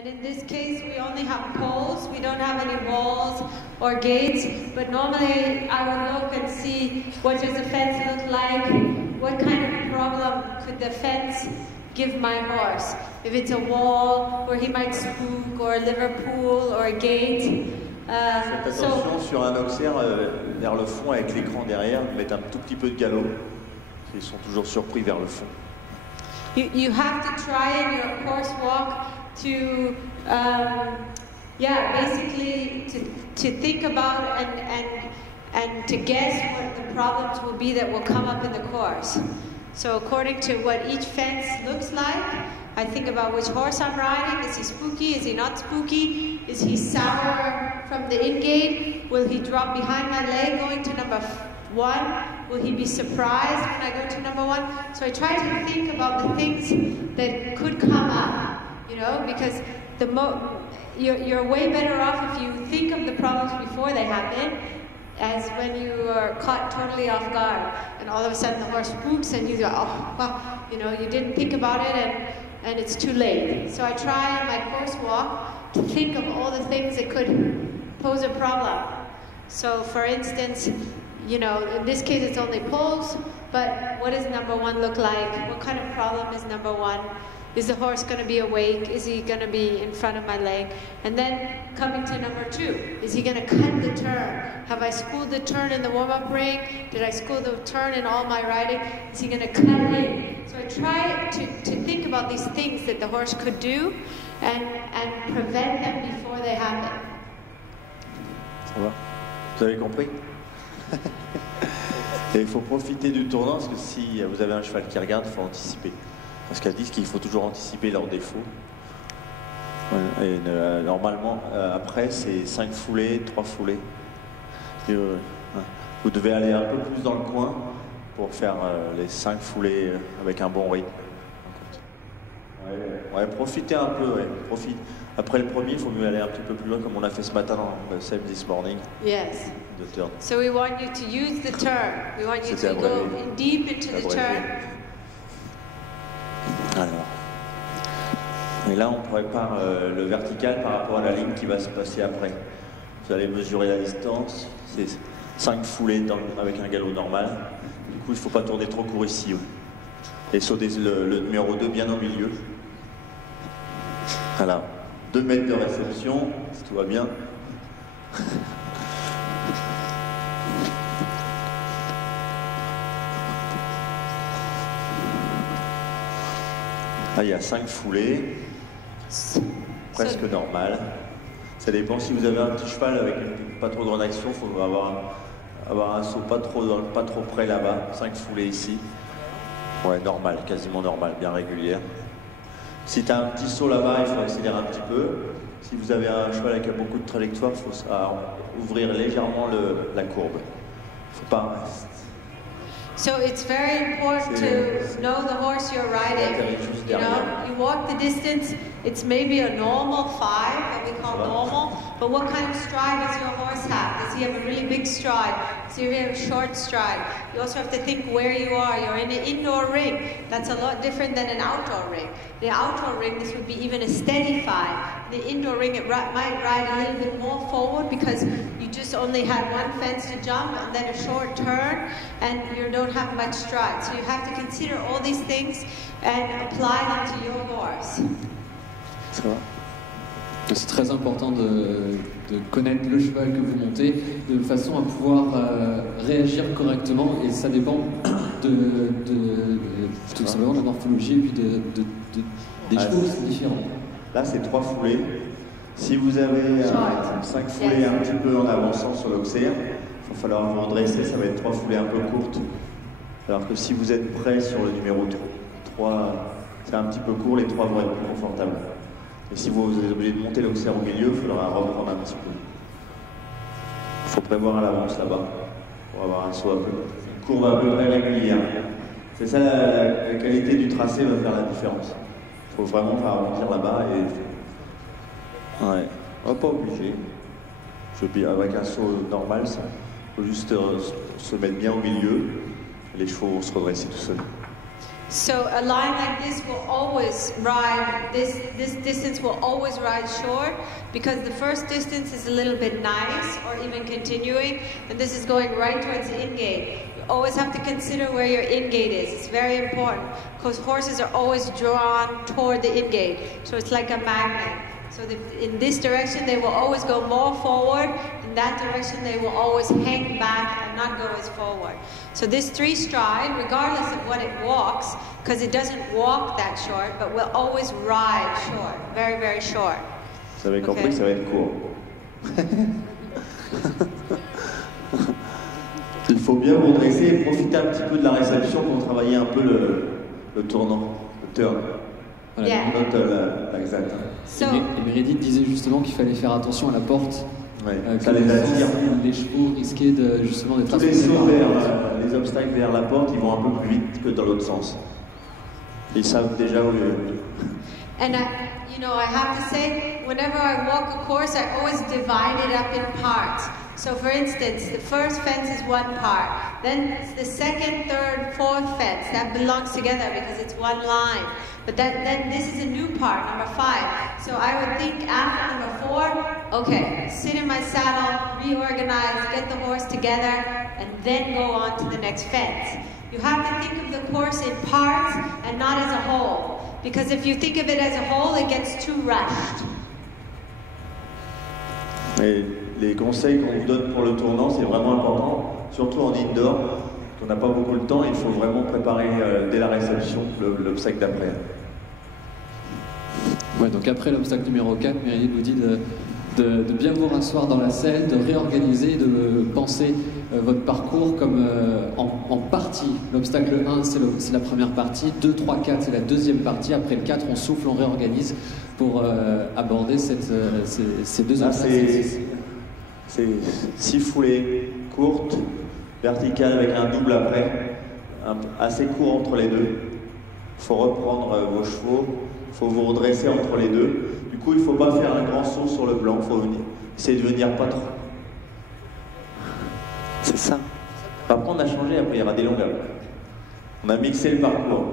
And in this case, we only have poles. We don't have any walls or gates. But normally, I would look and see what does the fence look like. What kind of problem could the fence give my horse? If it's a wall where he might spook, or a Liverpool, or a gate. Faites attention sur un auxerre vers le fond avec l'écran derrière. Mettez un tout petit peu de galop. Ils sont toujours surpris vers le fond. You have to try in your horse walk to, basically to think about and to guess what the problems will be that will come up in the course. So according to what each fence looks like, I think about which horse I'm riding. Is he spooky? Is he not spooky? Is he sour from the in-gate? Will he drop behind my leg going to number 1? Will he be surprised when I go to number 1? So I try to think about the things that could come up, you know, because you're way better off if you think of the problems before they happen, as when you are caught totally off guard and all of a sudden the horse spooks and you go, oh, well, you know, you didn't think about it and it's too late. So I try in my course walk to think of all the things that could pose a problem. So for instance, you know, in this case it's only poles, but what does number 1 look like? What kind of problem is number 1? Is the horse going to be awake? Is he going to be in front of my leg? And then coming to number 2, is he going to cut the turn? Have I schooled the turn in the warm-up ring? Did I school the turn in all my riding? Is he going to cut in? So I try to think about these things that the horse could do and prevent them before they happen. Ça va? Vous avez compris? Et il faut profiter du tournant, parce que si vous avez un cheval qui regarde, il faut anticiper. Parce qu'elle dit qu'il faut toujours anticiper leurs défauts. Et normalement, après, c'est 5 foulées, 3 foulées. Et, vous devez aller un peu plus dans le coin pour faire les 5 foulées avec un bon rythme. Ouais, profitez un peu. Ouais. Après le premier, il faut mieux aller un petit peu plus loin, comme on a fait ce matin dans le Save This Morning. Yes. The turn. So we want you to use the turn. We want you to go deep into the turn. Alors, et là on prépare le vertical par rapport à la ligne qui va se passer après. Vous allez mesurer la distance, c'est 5 foulées avec un galop normal. Du coup il ne faut pas tourner trop court ici. Ouais. Et sauter le numéro 2 bien au milieu. Voilà, 2 mètres de réception, si tout va bien. Là, il y a 5 foulées, presque normales. Ça dépend si vous avez un petit cheval avec pas trop grande action, il faut avoir un saut pas trop près là-bas. 5 foulées ici. Ouais, normal, quasiment normal, bien régulière. Si tu as un petit saut là-bas, il faut accélérer un petit peu. Si vous avez un cheval avec beaucoup de trajectoire, il faut ouvrir légèrement la courbe. Faut pas... So it's very important to know the horse you're riding. You know, you walk the distance, it's maybe a normal 5, what we call normal, but what kind of stride does your horse have? Does he have a really big stride? Does he have a short stride? You also have to think where you are. You're in an indoor ring. That's a lot different than an outdoor ring. The outdoor ring, this would be even a steady 5. The indoor ring, it might ride a little bit more forward because you just only had one fence to jump and then a short turn, and you don't have much stride. So you have to consider all these things and apply them to your horse. Ça va. C'est très important de connaître le cheval que vous montez de façon à pouvoir réagir correctement, et ça dépend tout simplement de la morphologie et puis des chevaux différents. Là c'est 3 foulées. Si vous avez 5 foulées un petit peu en avançant sur l'auxerre, il va falloir vous redresser, ça va être 3 foulées un peu courtes. Alors que si vous êtes prêt sur le numéro 3, c'est un petit peu court, les 3 vont être plus confortables. Et si vous êtes obligé de monter l'auxerre au milieu, il faudra reprendre un petit peu. Il faut prévoir à l'avance là-bas pour avoir un saut une courbe à peu près régulière. C'est ça la qualité du tracé va faire la différence. Il faut vraiment faire arrondir là-bas et... Ouais, on n'est pas obligé. Avec un saut normal, il faut juste se mettre bien au milieu. Les chevaux vont se redresser tout seuls. So a line like this will always ride, this distance will always ride short because the first distance is a little bit nice or even continuing, and this is going right towards the in-gate. You always have to consider where your in-gate is. It's very important because horses are always drawn toward the in-gate. So it's like a magnet. So in this direction, they will always go more forward. In that direction, they will always hang back and not go as forward. So this 3-stride, regardless of what it walks, because it doesn't walk that short, but will always ride short, very, very short. Vous avez compris que ça va être court. Il faut bien vous redresser et profiter un petit peu de la réception pour travailler un peu le tournant, le turn. Voilà. Yeah. Note l'exact. So, Et Meredith disait justement qu'il fallait faire attention à la porte. Ouais, ça les attire. Les chevaux risquaient justement d'être Tous les transportés sauts par la vers porte. les obstacles vers la porte, ils vont un peu plus vite que dans l'autre sens. Ils savent déjà où and I have to say, whenever I walk a course, I always divide it up in parts. So for instance, the first fence is one part. Then the second, third, fourth fence, that belongs together because it's one line. But then this is a new part, number 5. So I would think after number 4, okay, sit in my saddle, reorganize, get the horse together, and then go on to the next fence. You have to think of the course in parts and not as a whole. Because if you think of it as a whole, it gets too rushed. Et les conseils qu'on vous donne pour le tournant, c'est vraiment important, surtout en indoor. Quand on n'a pas beaucoup de temps, il faut vraiment préparer dès la réception l'obstacle d'après. Ouais, donc après l'obstacle numéro 4, Meredith vous dit de bien vous rasseoir dans la selle, de réorganiser, de penser votre parcours comme en partie. L'obstacle 1, c'est la première partie, 2, 3, 4, c'est la deuxième partie. Après le 4, on souffle, on réorganise pour aborder ces deux obstacles. C'est 6 foulées courtes, verticales avec un double après, assez court entre les deux. Il faut reprendre vos chevaux, il faut vous redresser entre les deux. Du coup, il ne faut pas faire un grand saut sur le blanc, il faut essayer de venir pas trop. C'est ça. Après, on a changé, après, il y aura des longueurs. On a mixé le parcours.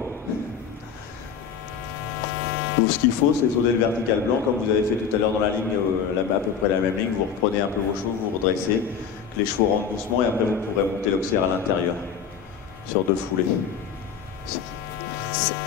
Donc, ce qu'il faut, c'est sauter le vertical blanc, comme vous avez fait tout à l'heure dans la ligne, à peu près la même ligne. Vous reprenez un peu vos chevaux, vous redressez, que les chevaux rentrent doucement, et après, vous pourrez monter l'auxiliaire à l'intérieur, sur 2 foulées.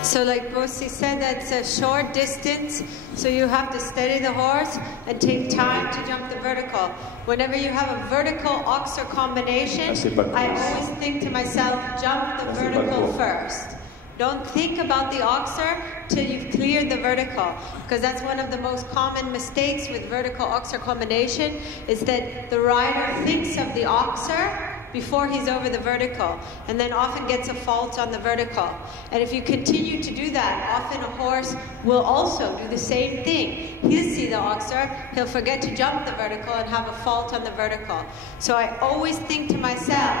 So like Bosi said, that's a short distance, so you have to steady the horse and take time to jump the vertical. Whenever you have a vertical oxer combination, I always think to myself, jump the vertical first. Don't think about the oxer till you've cleared the vertical, because that's one of the most common mistakes with vertical oxer combination, is that the rider thinks of the oxer before he's over the vertical, and then often gets a fault on the vertical. And if you continue to do that, often a horse will also do the same thing. He'll see the oxer, he'll forget to jump the vertical and have a fault on the vertical. So I always think to myself,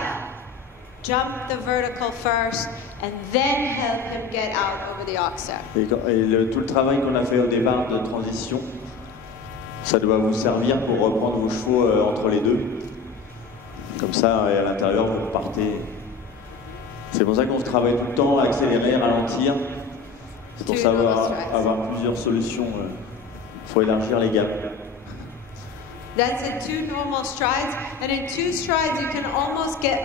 jump the vertical first, and then help him get out over the oxer. Et tout le travail qu'on a fait au départ de transition, ça doit vous servir pour reprendre vos chevaux entre les deux. Comme ça, à l'intérieur, vous repartez. C'est pour ça qu'on travaille tout le temps, accélérer, ralentir. C'est pour savoir avoir plusieurs solutions. Il faut élargir les gaps. That's in 2 normal strides, and in 2 strides you can always get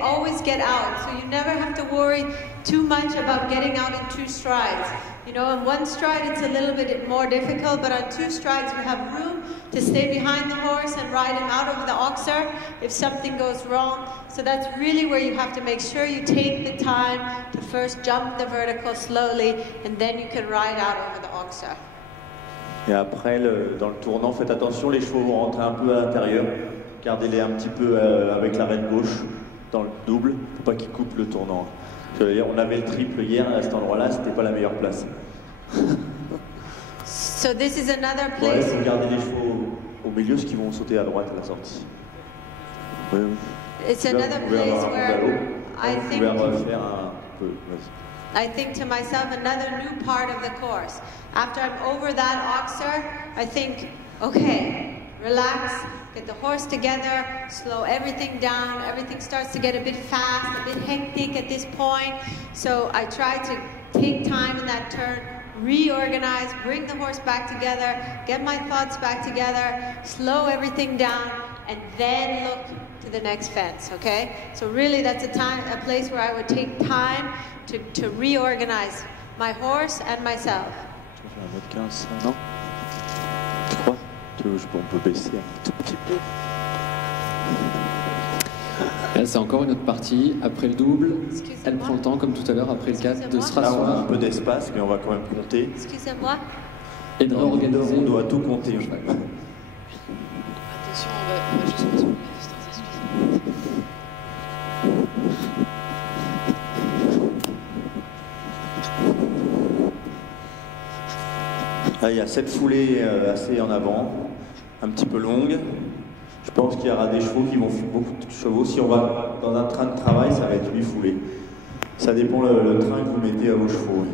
out, so you never have to worry too much about getting out in 2 strides. You know, in 1 stride it's a little bit more difficult, but on 2 strides you have room to stay behind the horse and ride him out over the oxer if something goes wrong. So that's really where you have to make sure you take the time to first jump the vertical slowly, and then you can ride out over the oxer. Et après, dans le tournant, faites attention, les chevaux vont rentrer un peu à l'intérieur. Gardez-les un petit peu avec l'arête gauche dans le double, pour pas qu'ils coupent le tournant. On avait le triple hier, à cet endroit-là, c'était pas la meilleure place. So this is another place. Ouais, faut garder les chevaux au milieu, ce qui vont sauter à droite à la sortie. Oui, oui. It's another place where I think to myself, another new part of the course. After I'm over that oxer, I think, okay, relax, get the horse together, slow everything down. Everything starts to get a bit fast, a bit hectic at this point. So I try to take time in that turn, reorganize, bring the horse back together, get my thoughts back together, slow everything down, and then look to the next fence, okay? So really that's a place where I would take time to reorganize my horse and myself. Je vais faire un mode 15, non? Tu crois? On peut baisser un tout petit peu. C'est encore une autre partie. Après le double, elle prend le temps, comme tout à l'heure, après le 4, de se Là, on a rasseoir un peu d'espace, mais on va quand même compter. Excusez-moi. et de réorganiser. On doit tout compter. Attention, on va juste mettre sur la distance, excusez-moi. Là, il y a 7 foulées assez en avant, un petit peu longues. Je pense qu'il y aura des chevaux qui vont faire beaucoup de chevaux. Si on va dans un train de travail, ça va être 8 foulées. Ça dépend le train que vous mettez à vos chevaux.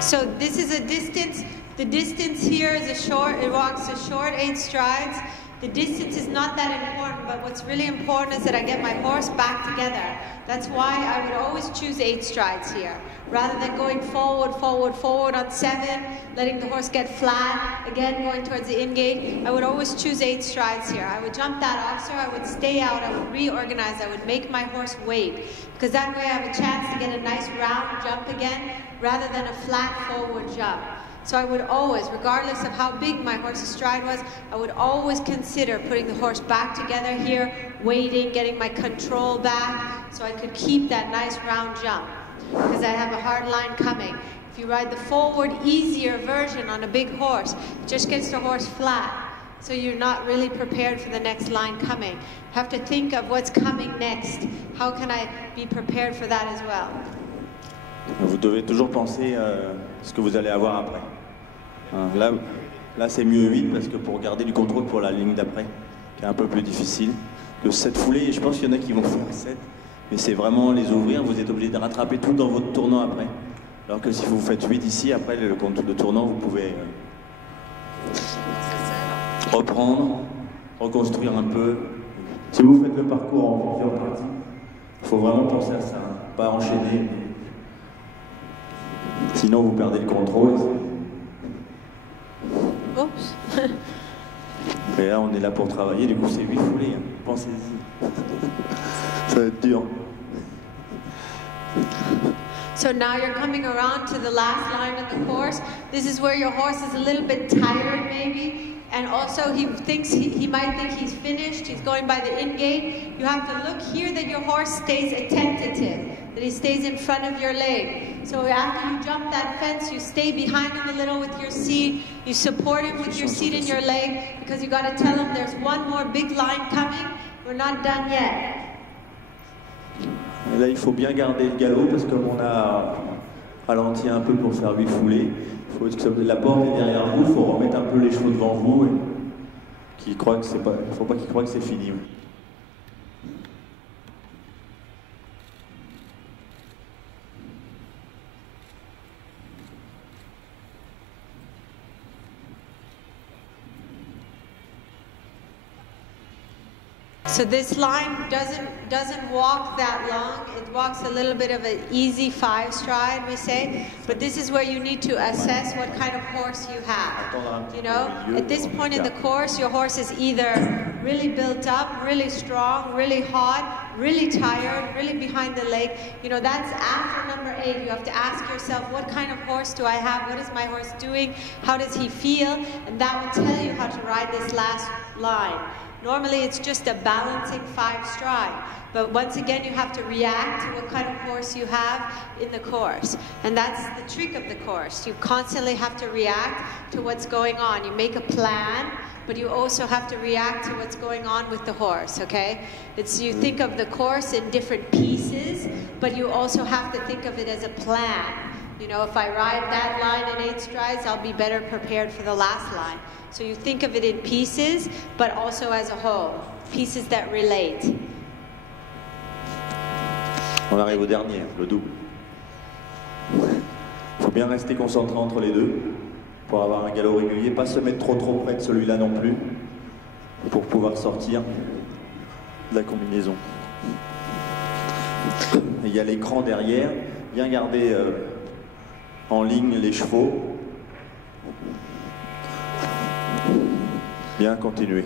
So this is a distance. The distance here is a short. It walks a short 8 strides. The distance is not that important, but what's really important is that I get my horse back together. That's why I would always choose 8 strides here, rather than going forward, forward, forward on 7, letting the horse get flat, again going towards the in-gate. I would always choose 8 strides here. I would jump that off, so I would stay out, I would reorganize, I would make my horse wait, because that way I have a chance to get a nice round jump again, rather than a flat forward jump. So I would always, regardless of how big my horse's stride was, I would always consider putting the horse back together here, waiting, getting my control back, so I could keep that nice round jump, because I have a hard line coming. If you ride the forward, easier version on a big horse, it just gets the horse flat, so you're not really prepared for the next line coming. You have to think of what's coming next. How can I be prepared for that as well? Vous devez toujours penser à ce que vous allez avoir après. Là c'est mieux 8 parce que pour garder du contrôle pour la ligne d'après, qui est un peu plus difficile que 7 foulées. Et je pense qu'il y en a qui vont faire 7, mais c'est vraiment les ouvrir. Vous êtes obligé de rattraper tout dans votre tournant après. Alors que si vous faites 8 ici, après le tournant, vous pouvez reprendre, reconstruire un peu. Si vous faites le parcours en plusieurs parties, il faut vraiment penser à ça, hein, pas enchaîner. Sinon, vous perdez le contrôle. Oops. Et là, on est là pour travailler, du coup, c'est 8 foulées. Hein. Pensez-y. Ça va être dur. So now you're coming around to the last line of the course. This is where your horse is a little bit tired, maybe. And also he thinks he might think he's finished. He's going by the in-gate. You have to look here that your horse stays attentive, that he stays in front of your leg. So after you jump that fence, you stay behind him a little with your seat. You support him with your seat in your leg, because you got to tell him there's one more big line coming. We're not done yet. Et là, il faut bien garder le galop parce que comme on a ralenti un peu pour faire 8 foulées, il faut que la porte est derrière vous, il faut remettre un peu les chevaux devant vous et qu'il croient que c'est pas, il ne faut pas qu'ils croient que c'est fini. So this line doesn't walk that long. It walks a little bit of an easy 5 stride, we say. But this is where you need to assess what kind of horse you have. You know, at this point in the course, your horse is either really built up, really strong, really hot, really tired, really behind the leg. You know, that's after number 8. You have to ask yourself, what kind of horse do I have? What is my horse doing? How does he feel? And that will tell you how to ride this last line. Normally it's just a balancing 5 stride, but once again you have to react to what kind of horse you have in the course. And that's the trick of the course. You constantly have to react to what's going on. You make a plan, but you also have to react to what's going on with the horse, okay? You think of the course in different pieces, but you also have to think of it as a plan. You know, if I ride that line in 8 strides, I'll be better prepared for the last line. So you think of it in pieces, but also as a whole, pieces that relate. On arrive au dernier, le double. Il faut bien rester concentré entre les deux pour avoir un galop régulier, pas se mettre trop près de celui-là non plus pour pouvoir sortir de la combinaison. Et il y a l'écran derrière. bien garder en ligne les chevaux. Bien continuer.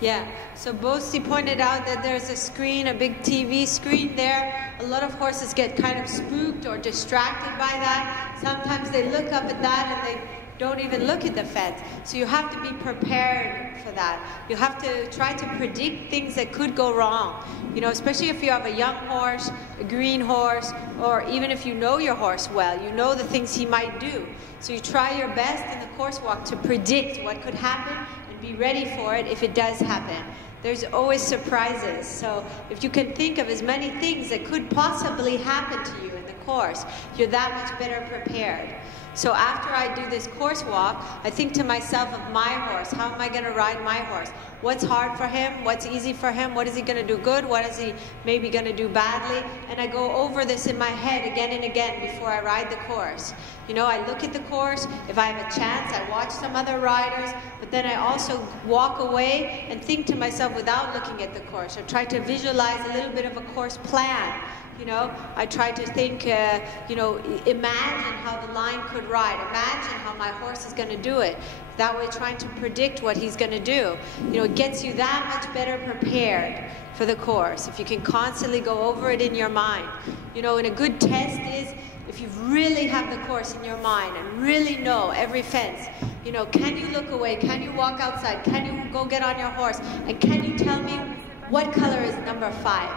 Yeah, so Bosti pointed out that there's a screen, a big TV screen there. A lot of horses get kind of spooked or distracted by that. Sometimes they look up at that and they don't even look at the fence. So you have to be prepared for that. You have to try to predict things that could go wrong. You know, especially if you have a young horse, a green horse, or even if you know your horse well, you know the things he might do. So you try your best in the course walk to predict what could happen and be ready for it if it does happen. There's always surprises. So if you can think of as many things that could possibly happen to you in the course, you're that much better prepared. So after I do this course walk, I think to myself of my horse, how am I going to ride my horse? What's hard for him? What's easy for him? What is he going to do good? What is he maybe going to do badly? And I go over this in my head again and again before I ride the course. You know, I look at the course. If I have a chance, I watch some other riders. But then I also walk away and think to myself without looking at the course, or try to visualize a little bit of a course plan. You know, I try to think, you know, imagine how the line could ride. Imagine how my horse is going to do it. That way, trying to predict what he's going to do. You know, it gets you that much better prepared for the course if you can constantly go over it in your mind. You know, and a good test is if you really have the course in your mind and really know every fence. You know, can you look away? Can you walk outside? Can you go get on your horse? And can you tell me what color is number 5?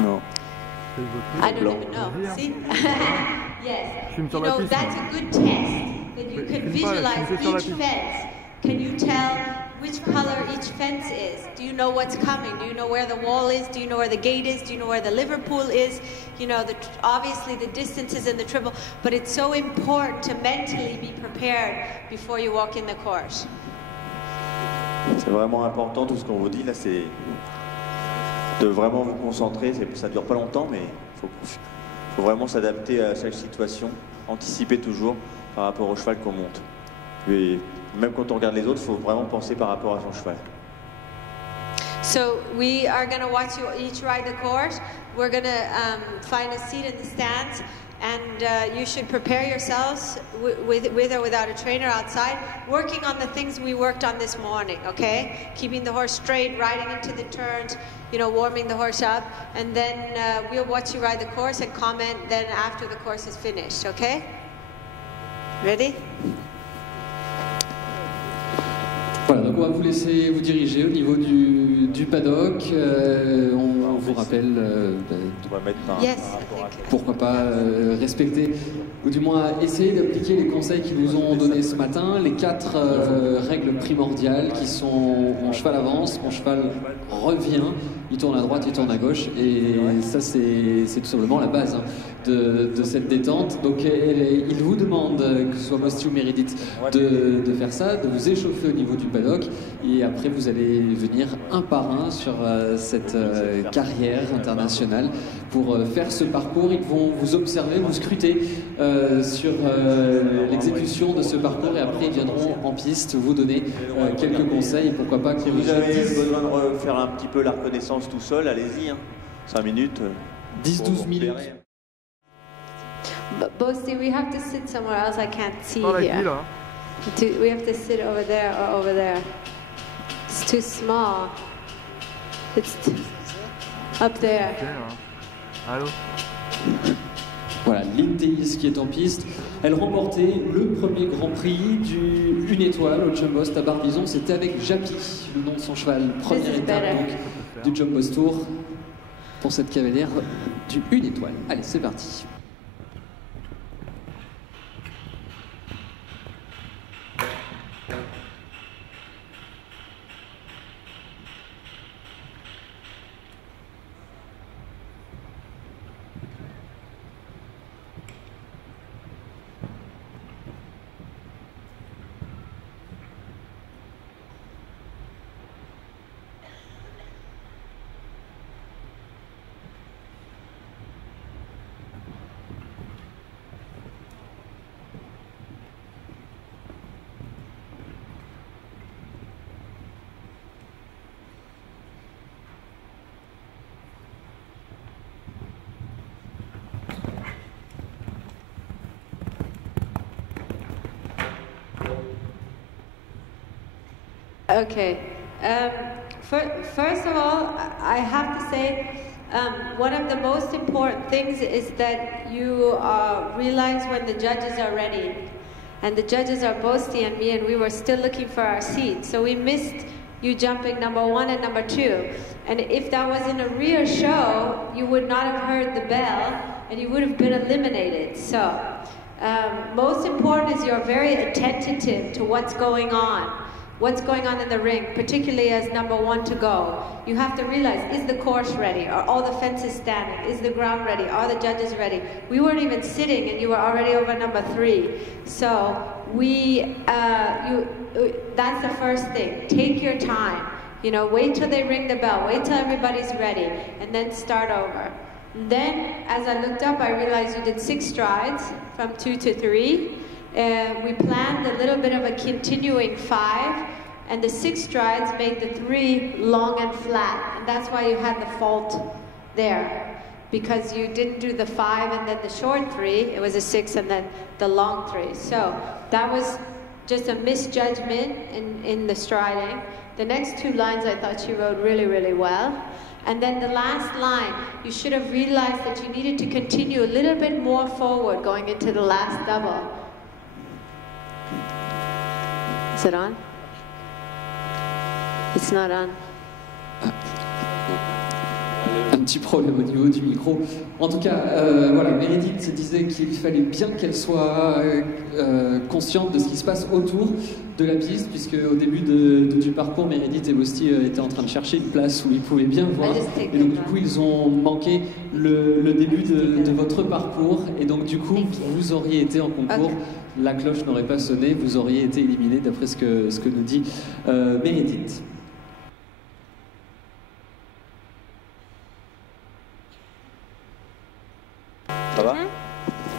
No. I don't even know. See? Yes. You know, that's a good test. That you can visualize each fence. Can you tell which color each fence is? Do you know what's coming? Do you know where the wall is? Do you know where the gate is? Do you know where the Liverpool is? You know, obviously the distances in the triple, but it's so important to mentally be prepared before you walk in the course. C'est vraiment important tout ce qu'on vous dit là, c'est de vraiment vous concentrer. Ça dure pas longtemps, mais faut vraiment s'adapter à chaque situation, anticiper toujours par rapport au cheval qu'on monte. Et même quand on regarde les autres, il faut vraiment penser par rapport à son cheval. So we are going to watch you each ride the course. We're going to find a seat in the stands, and you should prepare yourselves with or without a trainer outside, working on the things we worked on this morning, okay? Keeping the horse straight, riding into the turns, you know, warming the horse up, and then we'll watch you ride the course and comment then after the course is finished, okay? Ready? Voilà, donc on va vous laisser vous diriger au niveau du paddock. On vous rappelle, On va mettre pourquoi pas respecter, ou du moins essayer d'appliquer les conseils qu'ils nous ont donnés ce matin, les 4 règles primordiales qui sont: mon cheval avance, mon cheval revient, il tourne à droite, il tourne à gauche, et ça c'est tout simplement la base de cette détente. Donc il vous demande, que ce soit Bosti ou Meredith, de faire ça, de vous échauffer au niveau du paddock, et après vous allez venir un par un sur cette carrière internationale pour faire ce parcours. Ils vont vous observer, vous scruter sur l'exécution de ce parcours, et après ils viendront en piste vous donner quelques conseils, pourquoi pas si vous avez besoin de refaire un petit peu la reconnaissance tout seul, allez-y, hein. 5 minutes, 10-12 minutes. Bosti, we have to sit somewhere else. I can't see here. We have to sit over there or over there. It's too small. It's up there. Allô? Voilà, Lintéis qui est en piste. Elle remportait le premier Grand Prix du Une Étoile au Jumbost à Barbizon. C'était avec Jappy, le nom de son cheval. Première étape donc, du Jumbost Tour pour cette cavalière du Une Étoile. Allez, c'est parti. Okay. First of all, I have to say, one of the most important things is that you realize when the judges are ready. And the judges are Bosti and me, and we were still looking for our seats. So we missed you jumping number 1 and number 2. And if that was in a rear show, you would not have heard the bell, and you would have been eliminated. So, most important is you're very attentive to what's going on in the ring, particularly as number 1 to go. You have to realize, is the course ready? Are all the fences standing? Is the ground ready? Are the judges ready? We weren't even sitting and you were already over number 3. So that's the first thing. Take your time. You know, wait till they ring the bell. Wait till everybody's ready and then start over. And then, as I looked up, I realized you did 6 strides from 2 to 3. We planned a little bit of a continuing 5, and the 6 strides made the 3 long and flat, and that's why you had the fault there, because you didn't do the 5 and then the short 3. It was a 6 and then the long 3. So that was just a misjudgment in the striding. The next 2 lines I thought you rode really, really well. And then the last line, you should have realized that you needed to continue a little bit more forward going into the last double. Is it on? It's not on. Un petit problème au niveau du micro. En tout cas, voilà, Meredith disait qu'il fallait bien qu'elle soit consciente de ce qui se passe autour de la piste, puisque au début du parcours, Meredith et Bosti étaient en train de chercher une place où ils pouvaient bien voir. Et donc du coup, ils ont manqué le début de votre parcours. Et donc du coup, vous auriez été en concours. Okay. La cloche n'aurait pas sonné, vous auriez été éliminé d'après ce que nous dit Meredith. Ça va?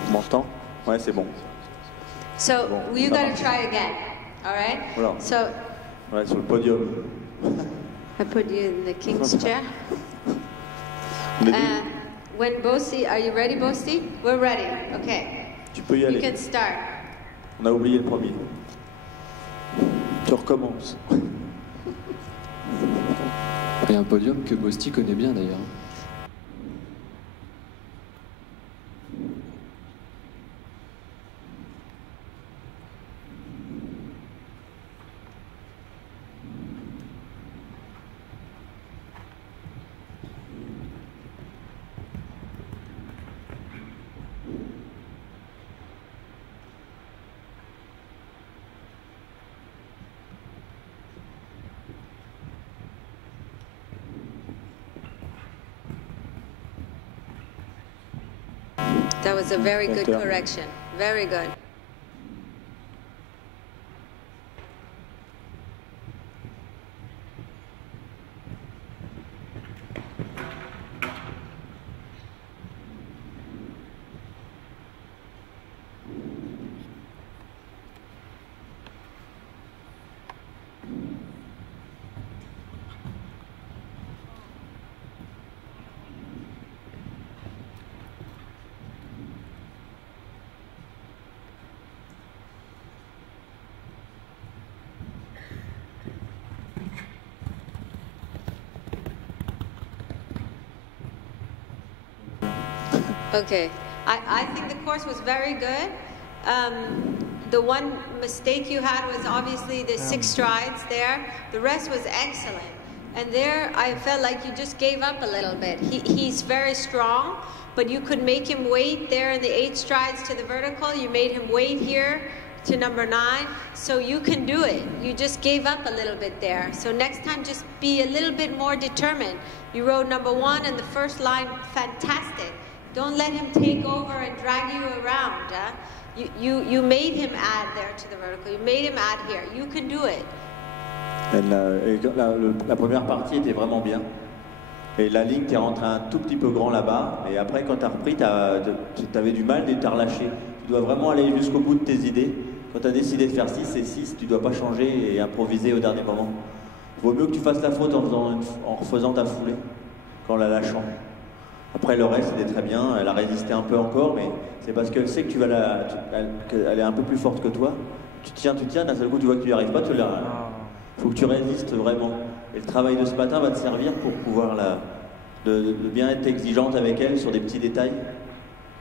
On m'entend? Ouais, c'est bon. So, you gotta try again, all right? Voilà. So, ouais, sur le podium. I put you in the king's chair. When Bosti, are you ready, Bosti? We're ready, okay. Tu peux y aller. You can start. On a oublié le premier. Tu recommences. Il y a un podium que Bosti connaît bien d'ailleurs. That was a very good correction. Very good. Okay, I think the course was very good. The one mistake you had was obviously the 6 strides there. The rest was excellent. And there I felt like you just gave up a little bit. He's very strong, but you could make him wait there in the 8 strides to the vertical. You made him wait here to number 9. So you can do it. You just gave up a little bit there. So next time just be a little bit more determined. You rode number 1 and the first line, fantastic. Don't let him take over and drag you around. You made him add there to the vertical. You made him add here. You can do it. La première partie était vraiment bien. Et la ligne, t'es rentré un tout petit peu grand là-bas. Et après, quand t'as repris, t'avais du mal et t'as relâché. Tu dois vraiment aller jusqu'au bout de tes idées. Quand t'as décidé de faire 6, c'est 6. Tu dois pas changer et improviser au dernier moment. Vaut mieux que tu fasses la faute en refaisant ta foulée, qu'en la lâchant. Après, le reste, c'était très bien. Elle a résisté un peu encore, mais c'est parce qu'elle sait que qu'elle est un peu plus forte que toi. Tu tiens, d'un seul coup, tu vois que tu n'y arrives pas, tu la... Il faut que tu résistes vraiment. Et le travail de ce matin va te servir pour pouvoir de bien être exigeante avec elle sur des petits détails,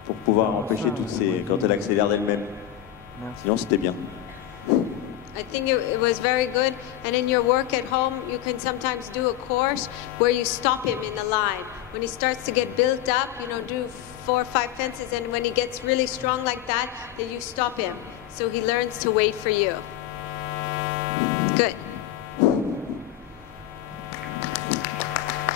pour pouvoir empêcher toutes ces... quand elle accélère d'elle-même. Sinon, c'était bien. I think it was very good. And in your work at home, you can sometimes do a course where you stop him in the line. When he starts to get built up, you know, do 4 or 5 fences, and when he gets really strong like that, then you stop him. So he learns to wait for you. Good.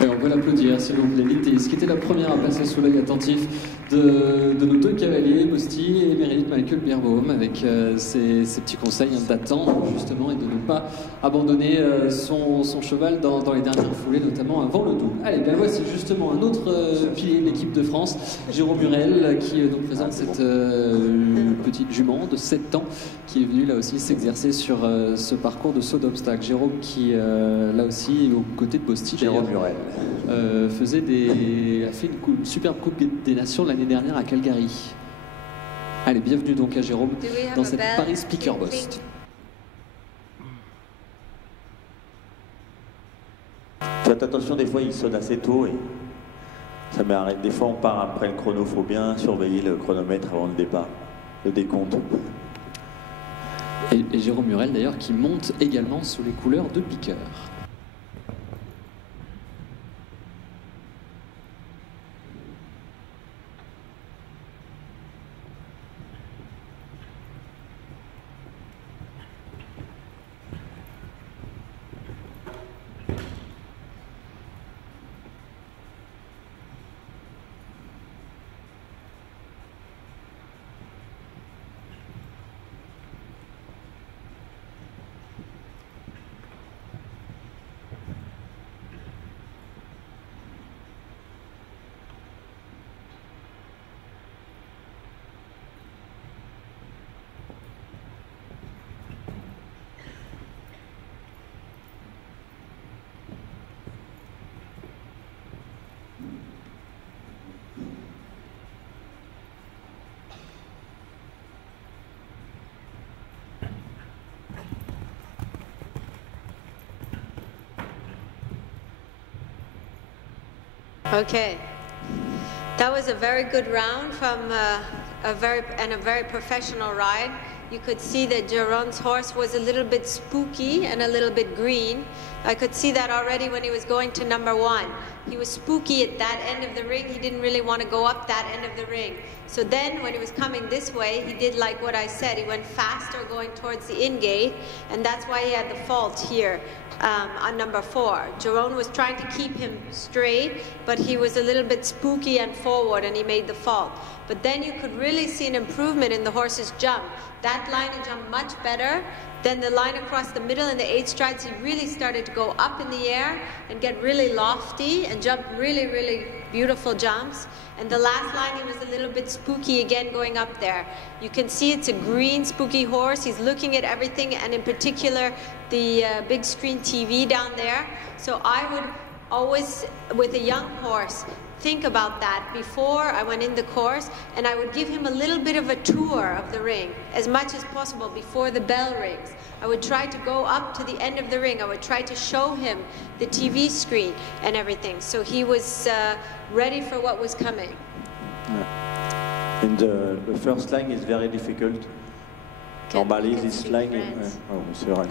Et on peut l'applaudir, s'il vous plaît, Lintis, qui était la première à passer sous l'œil attentif de nos deux cavaliers, Bosti et Meredith Michael Beerbohm, avec ces petits conseils d'attendre justement et de ne pas abandonner son cheval dans les dernières foulées, notamment avant le double. Allez, bien voici justement un autre pilier de l'équipe de France, Jérôme Murel, qui nous présente cette petite jument de 7 ans qui est venue là aussi s'exercer sur ce parcours de saut d'obstacle. Jérôme qui, là aussi, aux côtés de Bosti, Jérôme Murel. a fait une superbe Coupe des Nations l'année dernière à Calgary. Allez, bienvenue donc à Jérôme dans cette Paris Speaker Bost. Faites attention, des fois il sonne assez tôt et ça m'arrête. Des fois on part après le chrono, faut bien surveiller le chronomètre avant le départ, le décompte. Et Jérôme Murel d'ailleurs qui monte également sous les couleurs de Piqueur. Okay, that was a very good round from a very professional ride. You could see that Jeroen's horse was a little bit spooky and a little bit green. I could see that already when he was going to number 1. He was spooky at that end of the ring. He didn't really want to go up that end of the ring. So then when he was coming this way, he did like what I said. He went faster going towards the in gate, and that's why he had the fault here on number 4. Jeroen was trying to keep him straight, but he was a little bit spooky and forward, and he made the fault. But then you could really see an improvement in the horse's jump. That line had jumped much better. Then the line across the middle and the 8 strides, he really started to go up in the air and get really lofty and jump really, really beautiful jumps. And the last line, he was a little bit spooky again going up there. You can see it's a green, spooky horse. He's looking at everything, and in particular, the big screen TV down there. So I would always, with a young horse, think about that before I went in the course, and I would give him a little bit of a tour of the ring as much as possible before the bell rings. I would try to go up to the end of the ring. I would try to show him the TV screen and everything, so he was ready for what was coming. And the first line is very difficult. Normally this line is... Oh, c'est vrai.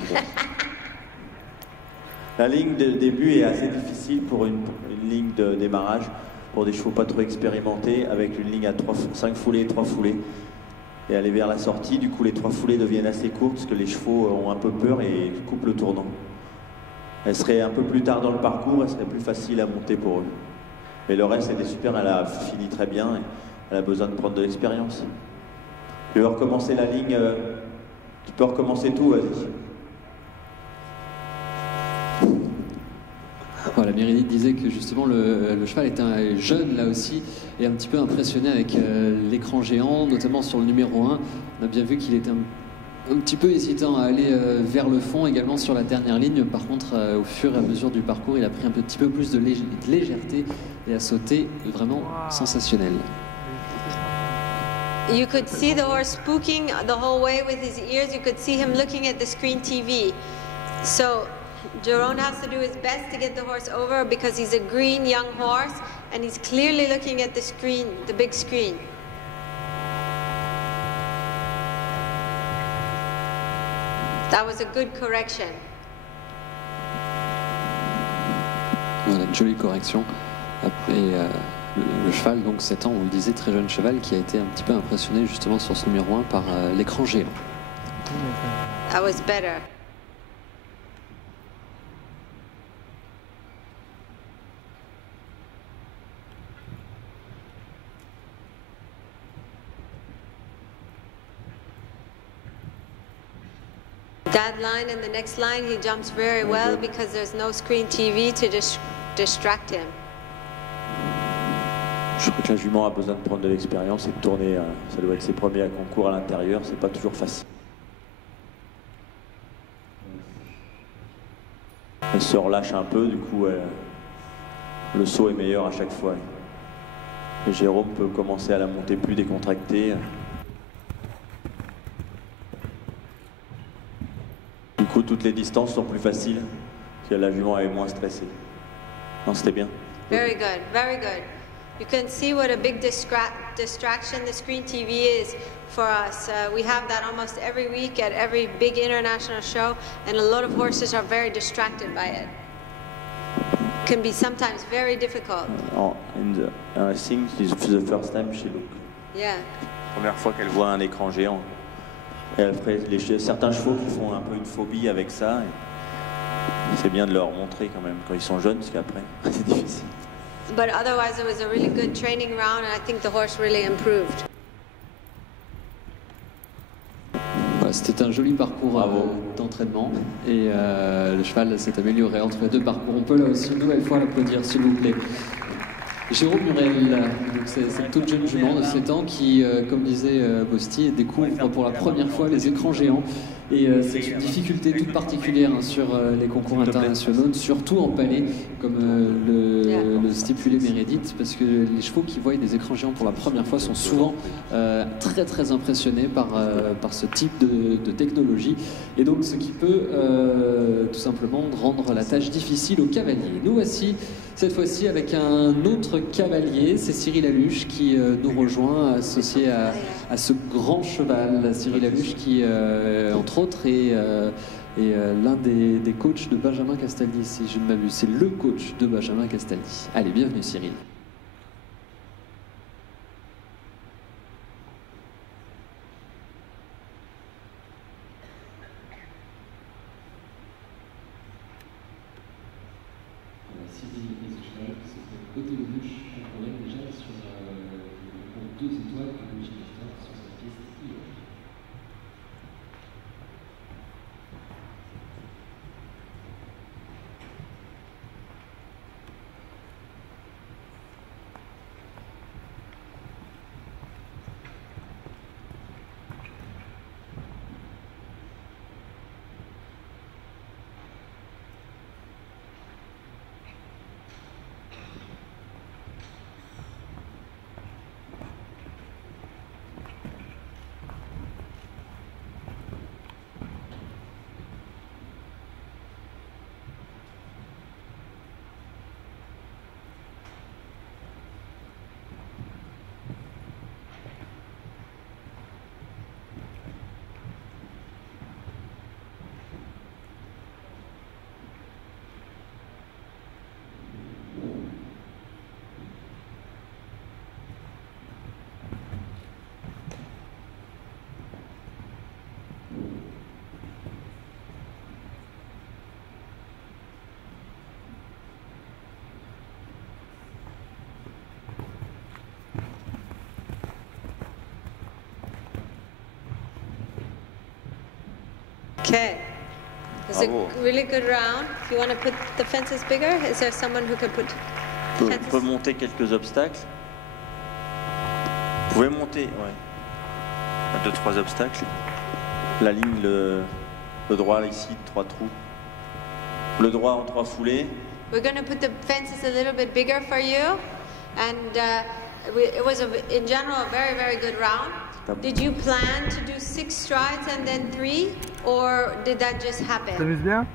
La ligne de début est assez difficile pour une ligne de démarrage, pour des chevaux pas trop expérimentés, avec une ligne à 5 foulées, 3 foulées. Et aller vers la sortie, du coup les 3 foulées deviennent assez courtes parce que les chevaux ont un peu peur et coupent le tournant. Elle serait un peu plus tard dans le parcours, elle serait plus facile à monter pour eux. Mais le reste était super, elle a fini très bien et elle a besoin de prendre de l'expérience. Tu veux recommencer la ligne, tu peux recommencer tout, vas-y. Voilà, Meredith disait que justement le cheval était jeune là aussi et un petit peu impressionné avec l'écran géant, notamment sur le numéro 1. On a bien vu qu'il était un petit peu hésitant à aller vers le fond, également sur la dernière ligne. Par contre, au fur et à mesure du parcours, il a pris un petit peu plus de légèreté et a sauté vraiment sensationnel. You could see the horse spooking the whole way with his ears. You could see him looking at the screen TV. So Jerome has to do his best to get the horse over because he's a green young horse and he's clearly looking at the screen, the big screen. That was a good correction. Voilà, une jolie correction. Et le cheval, donc 7 ans, on le disait, très jeune cheval, qui a été un petit peu impressionné justement sur ce numéro 1 par l'écran géant. That was better. That line and the next line, he jumps very well because there's no screen TV to distract him. Je crois que la jument a besoin de prendre de l'expérience et de tourner. Ça doit être ses premiers concours à l'intérieur, c'est pas toujours facile. Elle se relâche un peu, du coup, le saut est meilleur à chaque fois. Et Jérôme peut commencer à la monter plus décontractée. Du coup, toutes les distances sont plus faciles, parce que la jument est moins stressée. Non, c'était bien. Very good, very good. You can see what a big distraction the screen TV is for us. We have that almost every week at every big international show, and a lot of horses are very distracted by it. It can be sometimes very difficult. And I think this is the first time she looked. Yeah. Première fois qu'elle voit un écran géant. Et après, certains chevaux qui font un peu une phobie avec ça. C'est bien de leur montrer quand même quand ils sont jeunes, parce qu'après, c'est difficile. But otherwise, it was a really good training round, and I think the horse really improved. Voilà, c'était un joli parcours d'entraînement et le cheval s'est amélioré entre les deux parcours. On peut là aussi une nouvelle fois l'applaudir, s'il vous plaît. Jérôme Murel, c'est cette toute jeune jument de 7 ans qui, comme disait Bosti, découvre pour la première fois les écrans géants. Et c'est une difficulté toute particulière sur les concours internationaux, surtout en palais, comme le stipulait Meredith, parce que les chevaux qui voient des écrans géants pour la première fois sont souvent très très impressionnés par ce type de technologie. Et donc ce qui peut tout simplement rendre la tâche difficile aux cavaliers. Nous voici cette fois-ci avec un autre cavalier, c'est Cyril Alluche qui nous rejoint, associé à ce grand cheval. Cyril Alluche qui, entre autres, est l'un des coachs de Benjamin Castaldi, si je ne m'abuse. C'est le coach de Benjamin Castaldi. Allez, bienvenue Cyril. Okay. It's a really good round. If you want to put the fences bigger, is there someone who can put On peut monter quelques obstacles. Vous pouvez monter, ouais. 2-3 obstacles. La ligne, le droit ici, 3 trous. Le droit en 3 foulées. We're going to put the fences a little bit bigger for you. And it was, in general, a very, very good round. Did you plan to do 6 strides and then 3, or did that just happen? T'amuses bien?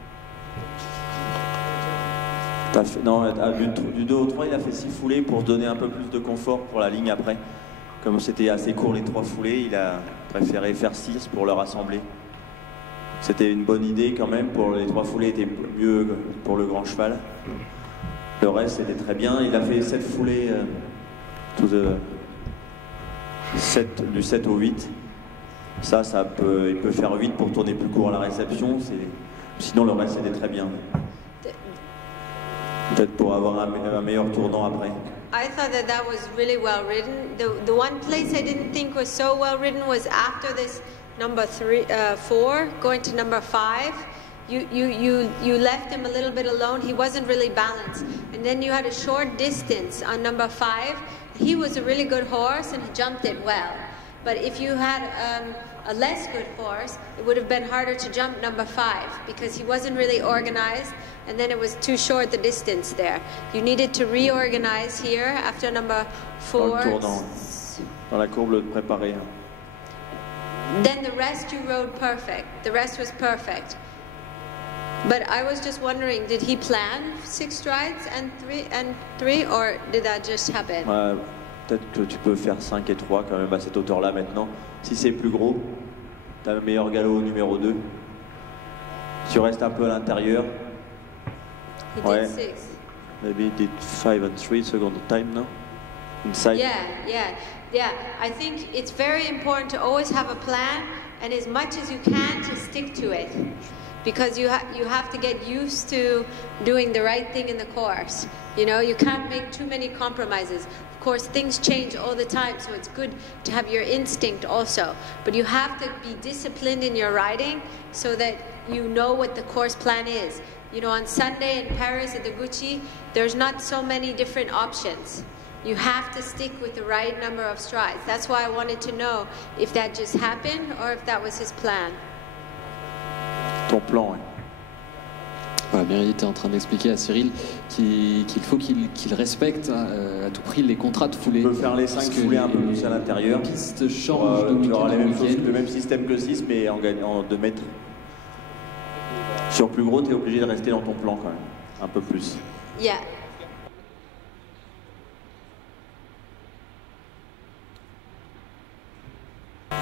Non, du 2 au 3, il a fait 6 foulées pour donner un peu plus de confort pour la ligne après. Comme c'était assez court les 3 foulées, il a préféré faire 6 pour le rassembler. C'était une bonne idée quand même, pour les 3 foulées étaient mieux pour le grand cheval. Le reste était très bien, il a fait 7 foulées du 7 au 8. Il peut faire 8 pour tourner plus court à la réception, sinon le reste était très bien. Peut-être pour avoir un meilleur tournant après. I thought that was really well ridden. The one place I didn't think was so well ridden was after this number 4 going to number 5. You left him a little bit alone. He wasn't really balanced, and then you had a short distance on number 5. He was a really good horse and he jumped it well. But if you had a less good horse, it would have been harder to jump number 5 because he wasn't really organized, and then it was too short the distance there. You needed to reorganize here after number 4. Dans le tournant, dans la courbe de préparé. Then the rest you rode perfect. The rest was perfect. But I was just wondering, did he plan 6 strides and 3, or did that just happen? Peut-être que tu peux faire 5 et 3 quand même à cette hauteur-là maintenant. Si c'est plus gros, tu as le meilleur galop au numéro 2. Tu restes un peu à l'intérieur. He did 6. Maybe he did 5 and 3 second time now. Inside. Yeah. I think it's very important to always have a plan, and as much as you can to stick to it. Because you have to get used to doing the right thing in the course. You know, you can't make too many compromises. Of course, things change all the time, so it's good to have your instinct also. But you have to be disciplined in your riding so that you know what the course plan is. You know, on Sunday in Paris at the Gucci, there's not so many different options. You have to stick with the right number of strides. That's why I wanted to know if that just happened or if that was his plan. Ton plan, oui. Voilà, Meredith était en train d'expliquer à Cyril qu'il faut qu'il respecte à tout prix les contrats de foulée. Tu peux faire les 5 foulées un peu plus à l'intérieur. Les pistes changent de tu auras week-end. Le même système que 6, mais en gagnant 2 mètres. Sur plus gros, tu es obligé de rester dans ton plan quand même. Un peu plus. Yeah.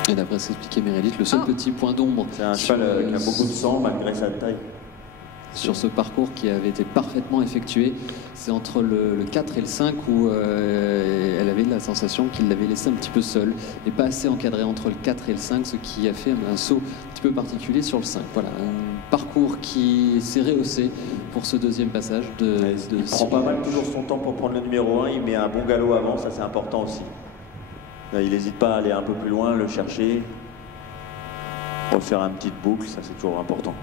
Et d'après ce qu'expliquait Meredith, le seul petit point d'ombre, c'est un cheval qui a beaucoup de sang malgré sa taille. Sur ce parcours qui avait été parfaitement effectué, c'est entre le 4 et le 5 où elle avait la sensation qu'il l'avait laissé un petit peu seul et pas assez encadré entre le 4 et le 5, ce qui a fait un saut un petit peu particulier sur le 5. Voilà, un parcours qui s'est rehaussé pour ce deuxième passage. Il prend pas mal toujours son temps pour prendre le numéro 1, il met un bon galop avant, ça c'est important aussi. Là, il n'hésite pas à aller un peu plus loin, le chercher, refaire une petite boucle, ça c'est toujours important.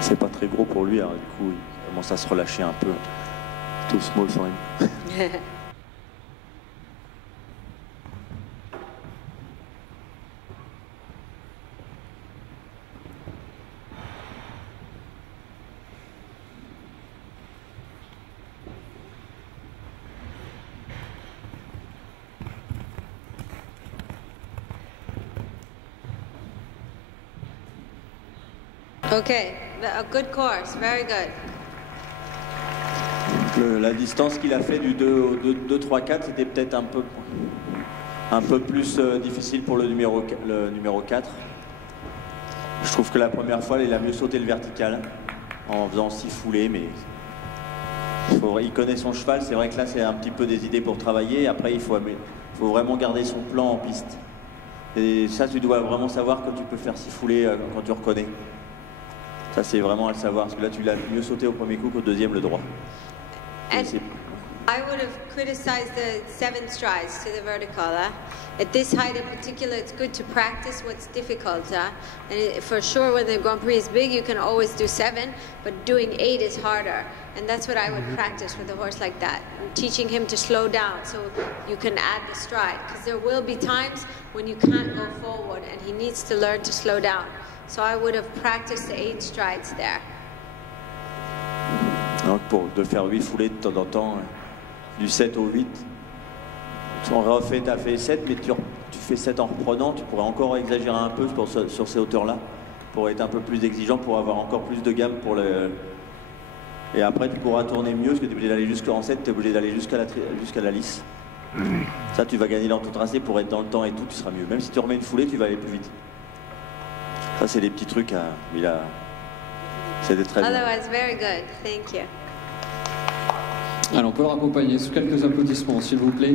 C'est pas très gros pour lui, alors du coup il commence à se relâcher un peu. Too small for him. Okay, a good course, very good. La distance qu'il a fait du 2, 3, 4, c'était peut-être un peu plus difficile pour le numéro 4. Je trouve que la première fois, il a mieux sauté le vertical en faisant 6 foulées, mais il connaît son cheval. C'est vrai que là, c'est un petit peu des idées pour travailler. Après, il faut vraiment garder son plan en piste. Et ça, tu dois vraiment savoir que tu peux faire 6 foulées quand tu reconnais. Ça, c'est vraiment à le savoir, parce que là, tu l'as mieux sauté au premier coup qu'au deuxième, le droit. I would have criticized the 7 strides to the vertical. At this height in particular, it's good to practice what's difficult. For sure, when the Grand Prix is big, you can always do 7, but doing 8 is harder. And that's what I would practice with a horse like that. I'm teaching him to slow down so you can add the stride. Because there will be times when you can't go forward and he needs to learn to slow down. So I would have practiced the 8 strides there. Donc de faire 8 foulées de temps en temps, du 7 au 8. Tu as fait 7, mais tu fais 7 en reprenant, tu pourrais encore exagérer un peu sur ces hauteurs-là, pour être un peu plus exigeant, pour avoir encore plus de gamme pour le... Et après tu pourras tourner mieux, parce que tu es obligé d'aller jusqu'en 7, tu es obligé d'aller jusqu'à la lisse. Ça tu vas gagner dans ton tracé pour être dans le temps et tout, tu seras mieux. Même si tu remets une foulée, tu vas aller plus vite. Ça c'est des petits trucs à... C'était très bien. Otherwise, very good. Thank you. Alors on peut le raccompagner sous quelques applaudissements s'il vous plaît.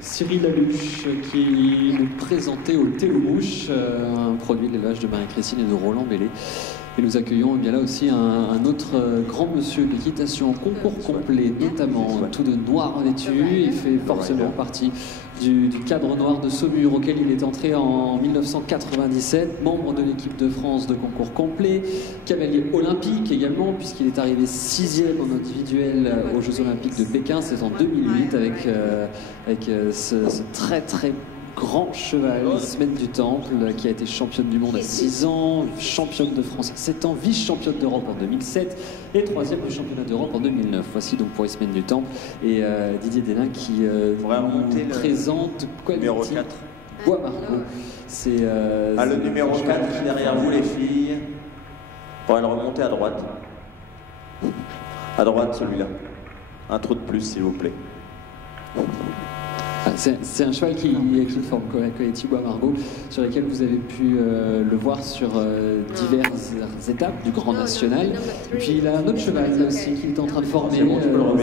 Cyril Laluche qui nous présentait au Théomouche, un produit de l'élevage de Marie-Christine et de Roland Bellé. Et nous accueillons bien là aussi un autre grand monsieur de l'équitation, concours complet, notamment tout de noir vêtu. Il fait forcément partie du cadre noir de Saumur auquel il est entré en 1997, membre de l'équipe de France de concours complet, cavalier olympique également, puisqu'il est arrivé 6e en individuel aux Jeux Olympiques de Pékin, c'est en 2008 avec ce très très grand cheval, Semaine du Temple, qui a été championne du monde à 6 ans, championne de France à 7 ans, vice-championne d'Europe en 2007 et 3e du championnat d'Europe en 2009. Voici donc pour Semaine du Temple et Didier Denain qui nous présente quoi, numéro 4. Bois Margot. C'est le numéro 4 derrière vous les filles. Pour le remonter à droite. À droite celui-là. Un trou de plus s'il vous plaît. C'est un cheval qui est forme Coetti Bois Margot, sur lequel vous avez pu le voir sur diverses étapes du Grand National. Et puis il a un autre cheval là aussi qu'il est en train de former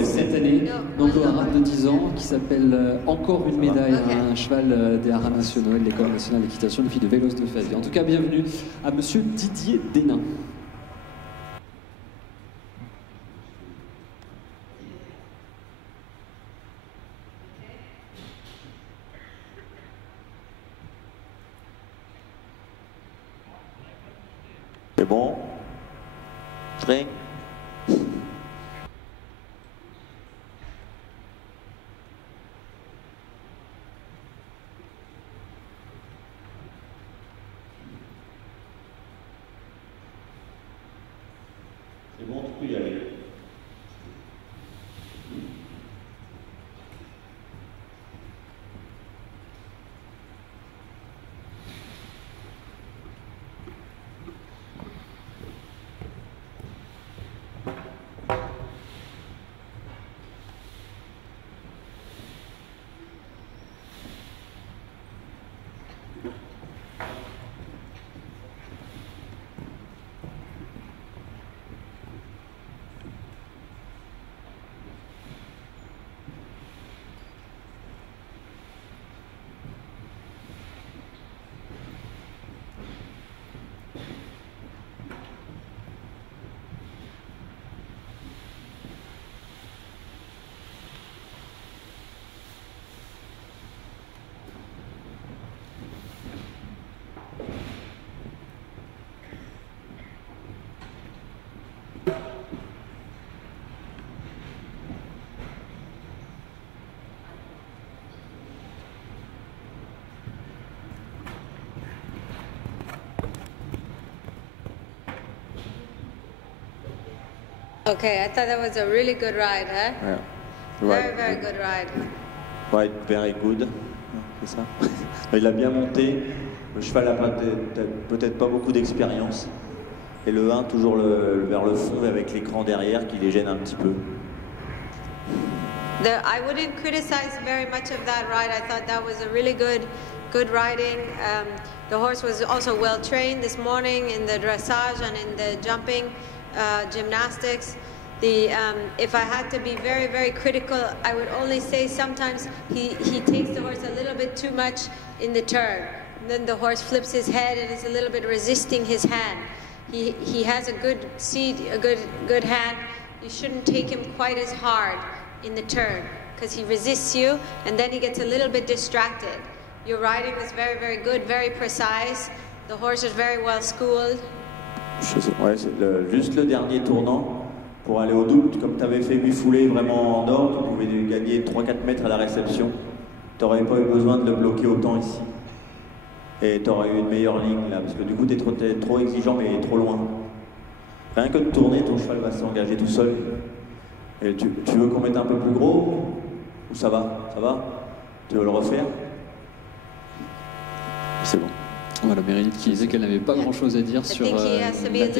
cette année, un anglo-arabe de 10 ans, qui s'appelle Encore une médaille, un cheval des haras nationaux de l'École nationale d'équitation, une fille de Vélos de Favie. En tout cas, bienvenue à monsieur Didier Denain. C'est bon. Train. C'est bon, tu peux y aller. Okay, I thought that was a really good ride, huh? Yeah. Very, very good ride. Right, very good. C'est ça. Il a bien monté. Le cheval n'a peut-être pas beaucoup d'expérience. Et le 1 toujours vers le fond avec l'écran derrière qui les gêne un petit peu. I wouldn't criticize very much of that ride. I thought that was a really good riding. The horse was also well trained this morning in the dressage and in the jumping gymnastics. If I had to be very, very critical, I would only say sometimes he takes the horse a little bit too much in the turn. And then the horse flips his head and is a little bit resisting his hand. He has a good seat, a good hand. You shouldn't take him quite as hard in the turn because he resists you and then he gets a little bit distracted. Your riding is very, very good, very precise. The horse is very well schooled. Ouais, c'est juste le dernier tournant pour aller au double. Comme tu avais fait 8 foulées vraiment en ordre, tu pouvais gagner 3-4 mètres à la réception. Tu n'aurais pas eu besoin de le bloquer autant ici. Et tu aurais eu une meilleure ligne là, parce que du coup tu es trop exigeant mais trop loin. Rien que de tourner, ton cheval va s'engager tout seul. Et tu veux qu'on mette un peu plus gros? Ou ça va? Ça va? Tu veux le refaire? C'est bon. Voilà, Meredith qui disait qu'elle n'avait pas grand-chose à dire sur la technique.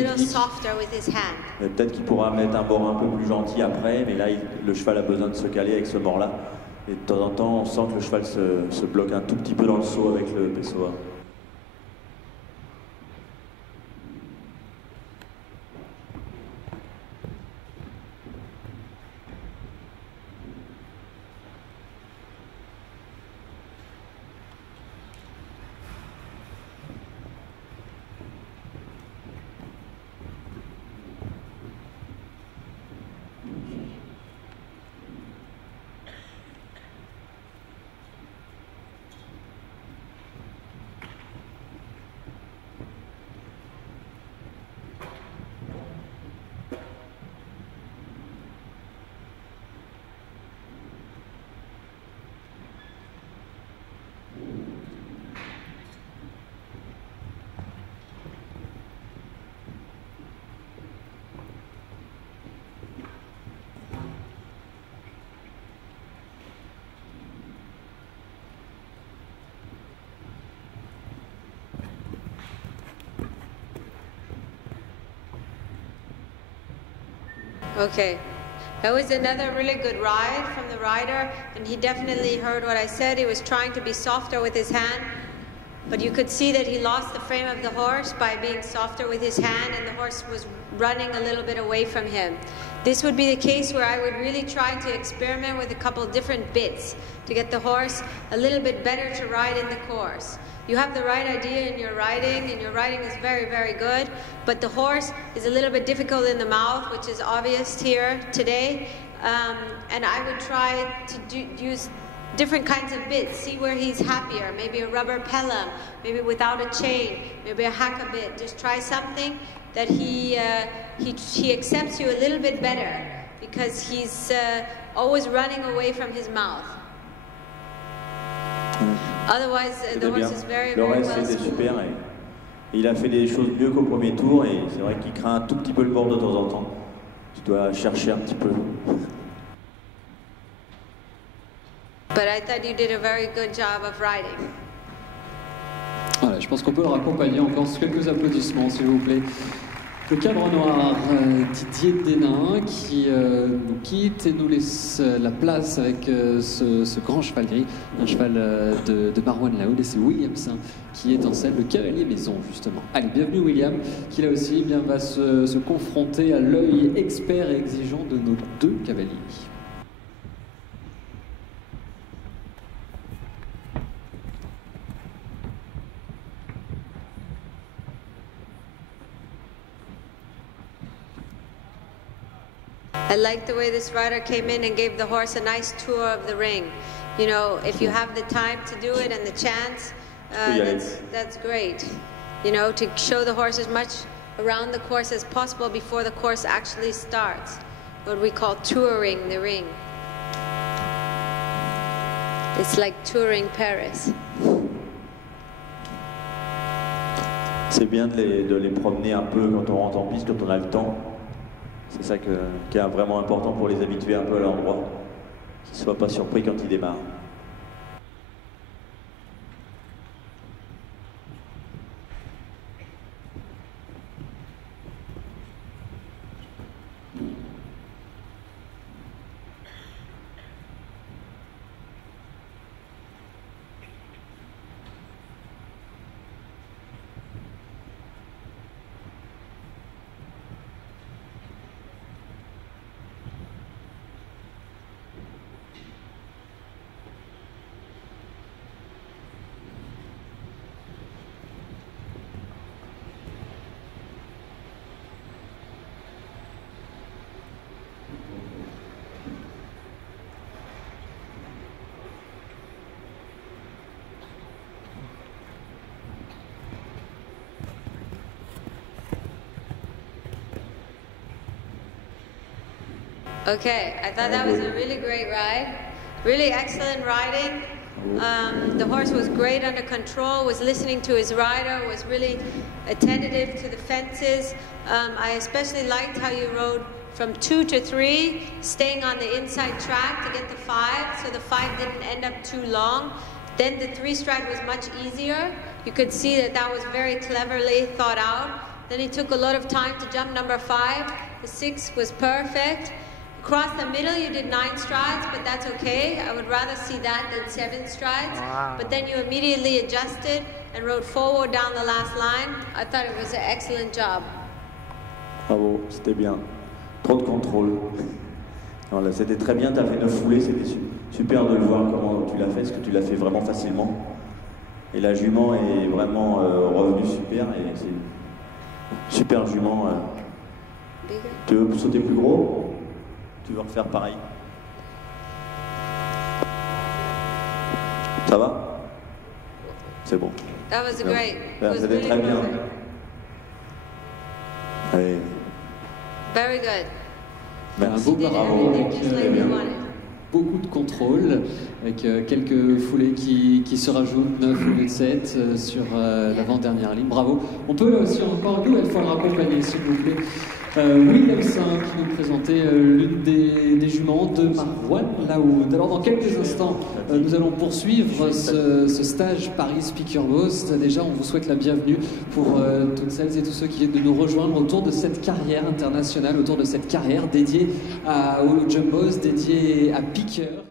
Peut-être qu'il pourra mettre un bord un peu plus gentil après, mais là, le cheval a besoin de se caler avec ce bord-là. Et de temps en temps, on sent que le cheval se bloque un tout petit peu dans le saut avec le Pessoa. Okay, that was another really good ride from the rider, and he definitely heard what I said. He was trying to be softer with his hand, but you could see that he lost the frame of the horse by being softer with his hand, and the horse was running a little bit away from him. This would be the case where I would really try to experiment with a couple different bits to get the horse a little bit better to ride in the course. You have the right idea in your riding, and your riding is very, very good, but the horse is a little bit difficult in the mouth, which is obvious here today, and I would try to use different kinds of bits, see where he's happier, maybe a rubber pelham, maybe without a chain, maybe a hack a bit. Just try something that he accepts you a little bit better, because he's always running away from his mouth. Otherwise, the horse is very, very well schooled. Super, et il a fait des choses mieux qu'au premier tour, et c'est vrai qu'il craint un tout petit peu le bord de temps en temps. Tu dois chercher un petit peu. But I thought you did a very good job of riding. Voilà, je pense qu'on peut le raccompagner encore sous quelques applaudissements, s'il vous plaît. Le cadre noir, Didier Denain, qui nous quitte et nous laisse la place avec ce grand cheval gris, un cheval de Marwan Laoud, et c'est William Saint qui est en scène, le cavalier maison justement. Allez, bienvenue William, qui là aussi va se confronter à l'œil expert et exigeant de nos deux cavaliers. I like the way this rider came in and gave the horse a nice tour of the ring. You know, if you have the time to do it and the chance, that's great. You know, to show the horse as much around the course as possible before the course actually starts. What we call touring the ring. It's like touring Paris. C'est bien de les promener un peu quand on rentre en piste, quand on a le temps. C'est ça qui est vraiment important pour les habituer un peu à l'endroit, qu'ils ne soient pas surpris quand ils démarrent. Okay, I thought that was a really great ride. Really excellent riding. The horse was great under control, was listening to his rider, was really attentive to the fences. I especially liked how you rode from 2 to 3, staying on the inside track to get the 5, so the 5 didn't end up too long. Then the 3 stride was much easier. You could see that that was very cleverly thought out. Then he took a lot of time to jump number 5. The 6 was perfect. Across the middle, you did 9 strides, but that's okay. I would rather see that than 7 strides. Wow. But then you immediately adjusted and rode forward down the last line. I thought it was an excellent job. Bravo, c'était bien. Trop de contrôle. Voilà, c'était très bien, tu as fait 9 foulées, c'était super de le voir comment tu l'as fait, parce que tu l'as fait vraiment facilement. Et la jument est vraiment revenue super, et c'est super jument. Tu veux sauter plus gros? Tu veux refaire pareil? Ça va? C'est bon. That was great. C'était très bien. Allez. Very good. Merci. Un beau parcours avec beaucoup de contrôle, avec quelques foulées qui se rajoutent, 9 au lieu de 7 sur l'avant-dernière ligne. Bravo. On peut aussi encore une nouvelle fois le raccompagner, s'il vous plaît. Williamson qui nous présentait l'une des juments de Marwan Laoud. Alors dans quelques instants, nous allons poursuivre ce stage Paris Speaker Boss. Déjà, on vous souhaite la bienvenue pour toutes celles et tous ceux qui viennent de nous rejoindre autour de cette carrière internationale, autour de cette carrière dédiée aux Jumbos, dédiée à Piqueur.